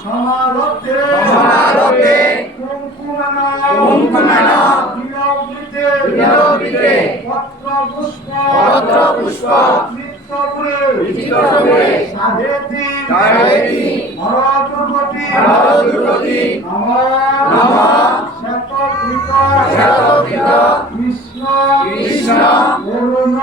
সমারোহে সমারোহে কুঙ্কুমেন কুঙ্কুমেন বিলম্বিতে বিলম্বিতে পত্র পুষ্প পত্র পুষ্প চিত্তপুরে চিত্তপুরে সাধেতি সাধেতি শতকৃত কৃষ্ণ কৃষ্ণ অরুণ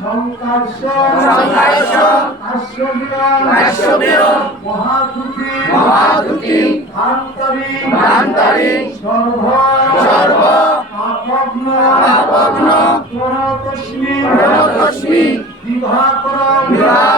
সংকর্ষ সংকর্ষ কাশ্যবিরম কাশ্যবিরম মহাদুতি মহাদুতি ধান্তরি সর্ব সর্ব পাপগ্ন পাপগ্ন প্রণতস্মি প্রণতস্মি বিভাকরম বিভাকরম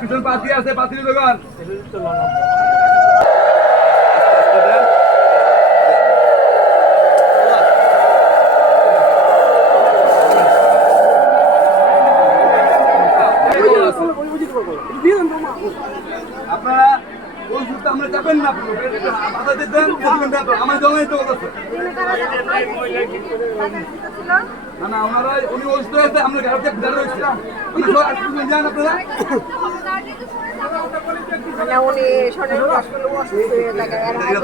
পিছন পাতি আছে পাতির দোকান আপনারা না আছে ওনারা উনি অসুস্থ হয়েছে আমরা গাড়িতে দাঁড়িয়ে রয়েছে যান আপনারা? মানে উনি শরীর আসলে অসুস্থ হয়ে থাকে আর আগে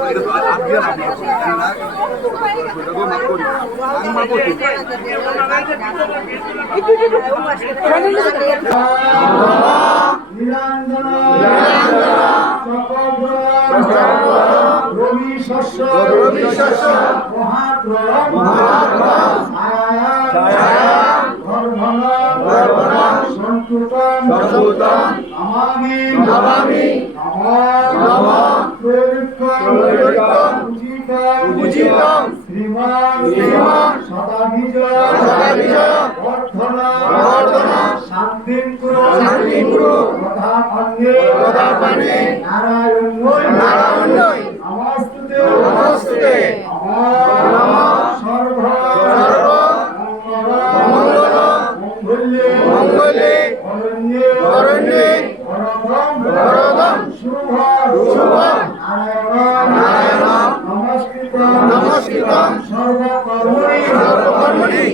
নীলাঞ্জন চক্র রবি শস্য রবি শস্য মহাত্র মহাত্রম ছায়া ধর্মন ধর্মন সন্তুতম সন্তুতম নমামি নমঃ নমঃ প্রয়োক্তম প্রয়োক্তম উচিতম উচিতম শ্রীমান শ্রীমান সদাভিজ সদাভিজ বর্ধন বর্ধন শান্তিং কুরু শান্তিং কুরু অঙ্গে প্রধান অঙ্গে নারায়ণ নারায়ণ নমস্কৃত সর্বকর্মণি। সর্বকর্মণি।